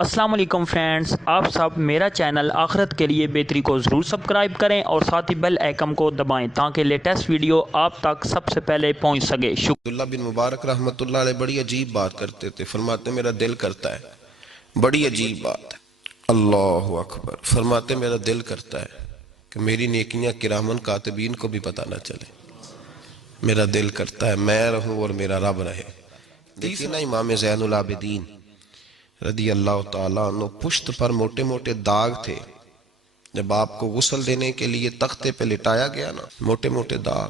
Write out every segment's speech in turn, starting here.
السلام علیکم فرینڈز، آپ سب میرا چینل آخرت کے لیے بہتری کو ضرور سبسکرائب کریں اور ساتھ ہی بیل آئیکن کو دبائیں تاکہ لیٹسٹ ویڈیو آپ تک سب سے پہلے پہنچ سکے۔ عبداللہ بن مبارک رحمۃ اللہ علیہ بڑی عجیب بات کرتے تھے، فرماتے میرا دل کرتا ہے، بڑی عجیب بات، اللہ اکبر، فرماتے میرا دل کرتا ہے کہ میری نیکیاں کرامن کاتبین کو بھی پتہ نہ چلے، میرا دل کرتا ہے میں رہوں اور میرا رب رہے۔ دیکھیے نا امام زین العابدین رضی اللہ تعالیٰ عنہ، پشت پر موٹے موٹے داغ تھے، جب آپ کو غسل دینے کے لیے تختے پہ لٹایا گیا نا، موٹے موٹے داغ،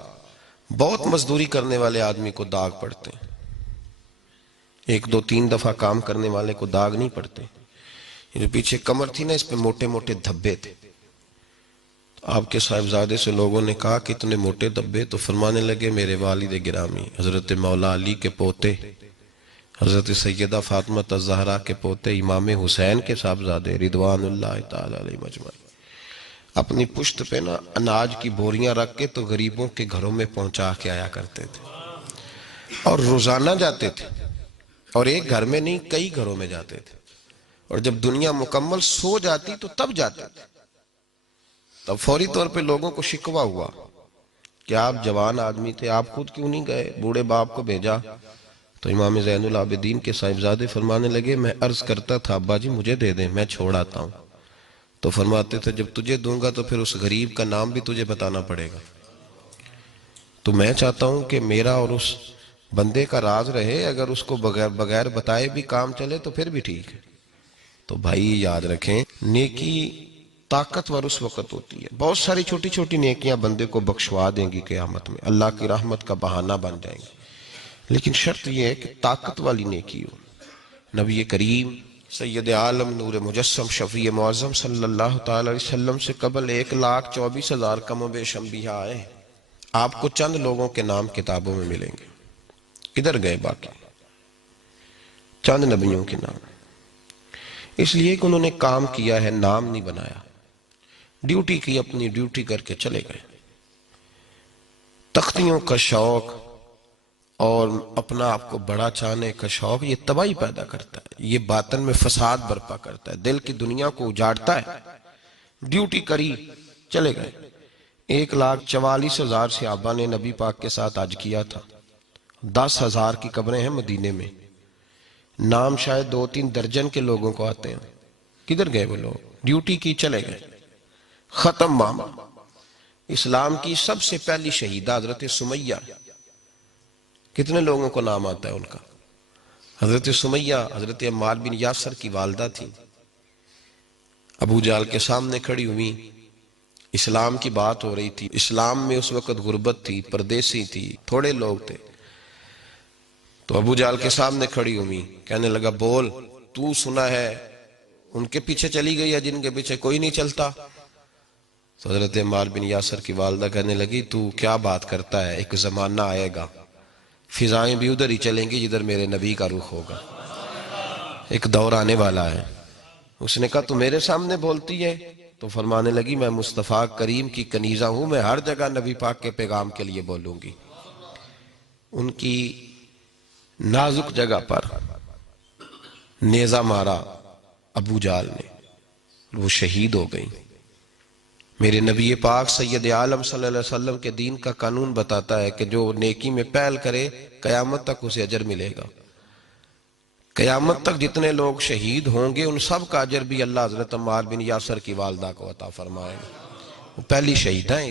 بہت مزدوری کرنے والے آدمی کو داغ پڑتے ہیں، ایک دو تین دفعہ کام کرنے والے کو داغ نہیں پڑتے، یہ جو پیچھے کمر تھی نا اس پہ موٹے موٹے دھبے تھے۔ آپ کے صاحبزادے سے لوگوں نے کہا کہ اتنے موٹے دھبے، تو فرمانے لگے میرے والد گرامی حضرت مولا علی کے پوتے، حضرت سیدہ فاطمہ الزہرا کے پوتے، امام حسین کے صاحبزادے رضوان اللہ تعالی علیہ مجمعین، اپنی پشت پہ نا اناج کی بوریاں رکھ کے تو غریبوں کے گھروں میں پہنچا کے آیا کرتے تھے، اور روزانہ جاتے تھے، اور ایک گھر میں نہیں کئی گھروں میں جاتے تھے، اور جب دنیا مکمل سو جاتی تو تب جاتے تھے۔ تب فوری طور پہ لوگوں کو شکوہ ہوا کہ آپ جوان آدمی تھے، آپ خود کیوں نہیں گئے، بوڑھے باپ کو بھیجا؟ تو امام زین العابدین کے صاحبزادے فرمانے لگے میں عرض کرتا تھا ابا جی مجھے دے دیں، میں چھوڑ آتا ہوں، تو فرماتے تھے جب تجھے دوں گا تو پھر اس غریب کا نام بھی تجھے بتانا پڑے گا، تو میں چاہتا ہوں کہ میرا اور اس بندے کا راز رہے، اگر اس کو بغیر بتائے بھی کام چلے تو پھر بھی ٹھیک ہے۔ تو بھائی یاد رکھیں، نیکی طاقتور اس وقت ہوتی ہے، بہت ساری چھوٹی چھوٹی نیکیاں بندے کو بخشوا دیں گی قیامت میں، اللہ کی رحمت کا بہانہ بن جائیں گی، لیکن شرط یہ ہے کہ طاقت والی نیکی ہو۔ نبی کریم سید عالم نور مجسم شفیع معظم صلی اللہ تعالی علیہ وسلم سے قبل 1,24,000 کم و بیش انبیاء آئے، آپ کو چند لوگوں کے نام کتابوں میں ملیں گے، کدھر گئے باقی؟ چند نبیوں کے نام، اس لیے کہ انہوں نے کام کیا ہے، نام نہیں بنایا، ڈیوٹی کی، اپنی ڈیوٹی کر کے چلے گئے۔ تختیوں کا شوق اور اپنا آپ کو بڑا چاہنے کا شوق یہ تباہی پیدا کرتا ہے، یہ باطن میں فساد برپا کرتا ہے، دل کی دنیا کو اجاڑتا ہے۔ ڈیوٹی کری چلے گئے۔ 1,44,000 صحابہ نے نبی پاک کے ساتھ حج کیا تھا، 10,000 کی قبریں ہیں مدینے میں، نام شاید 2-3 درجن کے لوگوں کو آتے ہیں، کدھر گئے وہ لوگ؟ ڈیوٹی کی چلے گئے۔ ختم معاملہ۔ اسلام کی سب سے پہلی شہیدہ حضرت سمیہ، کتنے لوگوں کو نام آتا ہے ان کا؟ حضرت سمیہ حضرت عمار بن یاسر کی والدہ تھی، ابو جہل کے سامنے کھڑی ہوئی، اسلام کی بات ہو رہی تھی، اسلام میں اس وقت غربت تھی، پردیسی تھی، تھوڑے لوگ تھے، تو ابو جہل کے سامنے کھڑی ہوئی، کہنے لگا بول، تو سنا ہے ان کے پیچھے چلی گئی ہے جن کے پیچھے کوئی نہیں چلتا؟ تو حضرت عمار بن یاسر کی والدہ کہنے لگی تو کیا بات کرتا ہے، ایک زمانہ آئے گا فضائیں بھی ادھر ہی چلیں گی جدھر میرے نبی کا رخ ہوگا، ایک دور آنے والا ہے۔ اس نے کہا تو میرے سامنے بولتی ہے؟ تو فرمانے لگی میں مصطفیٰ کریم کی کنیزہ ہوں، میں ہر جگہ نبی پاک کے پیغام کے لیے بولوں گی۔ ان کی نازک جگہ پر نیزہ مارا ابو جہل نے، وہ شہید ہو گئی۔ میرے نبی پاک سید عالم صلی اللہ علیہ وسلم کے دین کا قانون بتاتا ہے کہ جو نیکی میں پہل کرے قیامت تک اسے اجر ملے گا، قیامت تک جتنے لوگ شہید ہوں گے ان سب کا اجر بھی اللہ حضرت عمار بن یاسر کی والدہ کو عطا فرمائے گا، وہ پہلی شہید ہیں۔